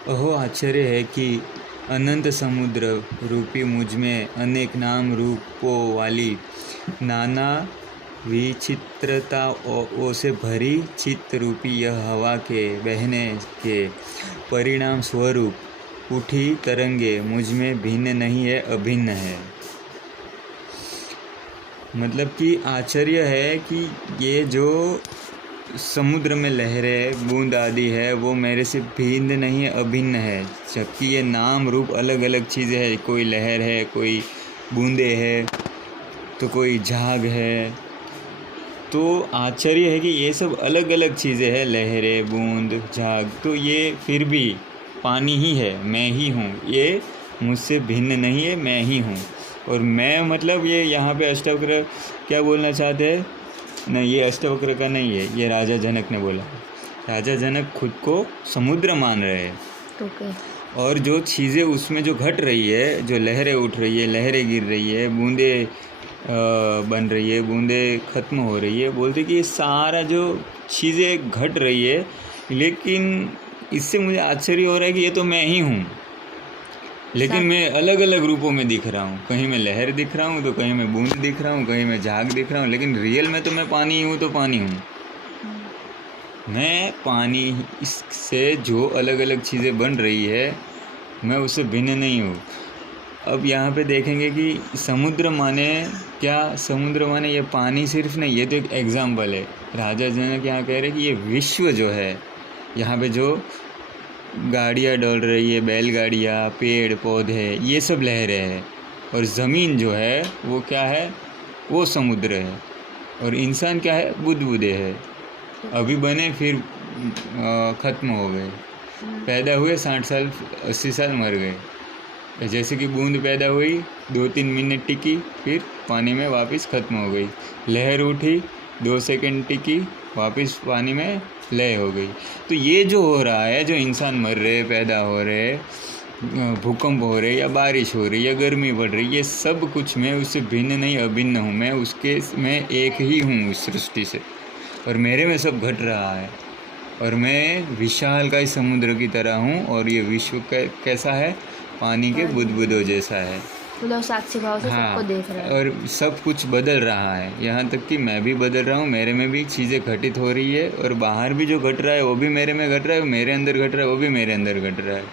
अहो आश्चर्य है कि अनंत समुद्र रूपी मुझ में अनेक नाम रूपों वाली नाना विचित्रताओं से भरी चित्त रूपी यह हवा के बहने के परिणाम स्वरूप उठी तरंगे मुझ में भिन्न नहीं है, अभिन्न है। मतलब कि आश्चर्य है कि ये जो समुद्र में लहरें बूंद आदि है वो मेरे से भिन्न नहीं है, अभिन्न है। जबकि ये नाम रूप अलग अलग चीज़ें हैं, कोई लहर है, कोई बूंदे है, तो कोई झाग है। तो आश्चर्य है कि ये सब अलग अलग चीज़ें हैं, लहरें, बूंद, झाग, तो ये फिर भी पानी ही है, मैं ही हूँ। ये मुझसे भिन्न नहीं है, मैं ही हूँ। और मैं मतलब ये यहाँ पे अष्टवक्र क्या बोलना चाहते हैं? नहीं, ये अष्टवक्र का नहीं है, ये राजा जनक ने बोला। राजा जनक खुद को समुद्र मान रहे हैं। और जो चीज़ें उसमें जो घट रही है, जो लहरें उठ रही है, लहरें गिर रही है, बूंदे बन रही है, बूंदे ख़त्म हो रही है, बोलते कि ये सारा जो चीज़ें घट रही है, लेकिन इससे मुझे आश्चर्य हो रहा है कि ये तो मैं ही हूँ। लेकिन मैं अलग अलग रूपों में दिख रहा हूँ। कहीं मैं लहर दिख रहा हूँ, तो कहीं मैं बूंद दिख रहा हूँ, कहीं मैं झाग दिख रहा हूँ, लेकिन रियल में तो मैं पानी हूँ, तो पानी हूँ। मैं पानी इससे जो अलग अलग चीज़ें बन रही है, मैं उससे भिन्न नहीं हूँ। अब यहाँ पे देखेंगे कि समुद्र माने क्या? समुद्र माने ये पानी सिर्फ नहीं, ये तो एक एग्जाम्पल है। राजा जनक यहाँ कह रहे हैं कि ये विश्व जो है, यहाँ पे जो गाड़ियाँ डोल रही है, बैलगाड़ियाँ, पेड़ पौधे, ये सब लहरें हैं। और ज़मीन जो है वो क्या है? वो समुद्र है। और इंसान क्या है? बुदबुदे है। अभी बने फिर ख़त्म हो गए। पैदा हुए 60 साल 80 साल मर गए। जैसे कि बूंद पैदा हुई, 2-3 मिनट टिकी, फिर पानी में वापस ख़त्म हो गई। लहर उठी, 2 सेकंड टिकी, वापस पानी में लय हो गई। तो ये जो हो रहा है, जो इंसान मर रहे, पैदा हो रहे, भूकंप हो रहे, या बारिश हो रही, या गर्मी बढ़ रही, ये सब कुछ मैं उससे भिन्न नहीं, अभिन्न हूँ। मैं एक ही हूँ उस सृष्टि से, और मेरे में सब घट रहा है। और मैं विशालकाय समुद्र की तरह हूँ। और ये विश्व कैसा है? पानी के बुदबुदों जैसा है। मतलब साक्षी भाव से सबको देख रहा है। और सब कुछ बदल रहा है, यहाँ तक कि मैं भी बदल रहा हूँ। मेरे में भी चीज़ें घटित हो रही है, और बाहर भी जो घट रहा है वो भी मेरे में घट रहा है, मेरे अंदर घट रहा है वो भी मेरे अंदर घट रहा है।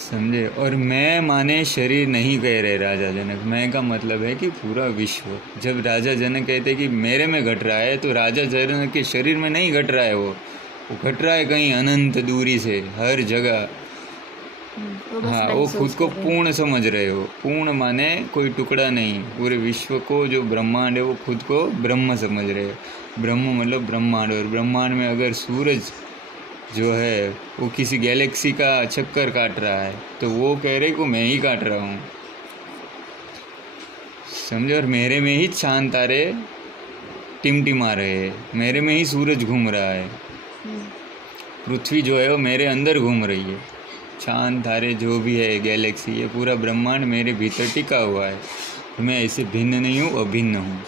समझे? और मैं माने शरीर नहीं कह रहे राजा जनक। मैं का मतलब है कि पूरा विश्व। जब राजा जनक कहते कि मेरे में घट रहा है, तो राजा जनक के शरीर में नहीं घट रहा है, वो घट रहा है कहीं अनंत दूरी से, हर जगह। हाँ, वो खुद को पूर्ण समझ रहे हो। पूर्ण माने कोई टुकड़ा नहीं, पूरे विश्व को जो ब्रह्मांड है वो खुद को ब्रह्म समझ रहे हो। ब्रह्म मतलब ब्रह्मांड। और ब्रह्मांड में अगर सूरज जो है वो किसी गैलेक्सी का चक्कर काट रहा है, तो वो कह रहे को मैं ही काट रहा हूँ। समझो? और मेरे में ही चांद तारे टिमटिमा रहे हैं, मेरे में ही सूरज घूम रहा है, पृथ्वी जो है वो मेरे अंदर घूम रही है। चांद तारे जो भी है, गैलेक्सी, ये पूरा ब्रह्मांड मेरे भीतर टिका हुआ है। मैं ऐसे भिन्न नहीं हूँ, अभिन्न हूँ।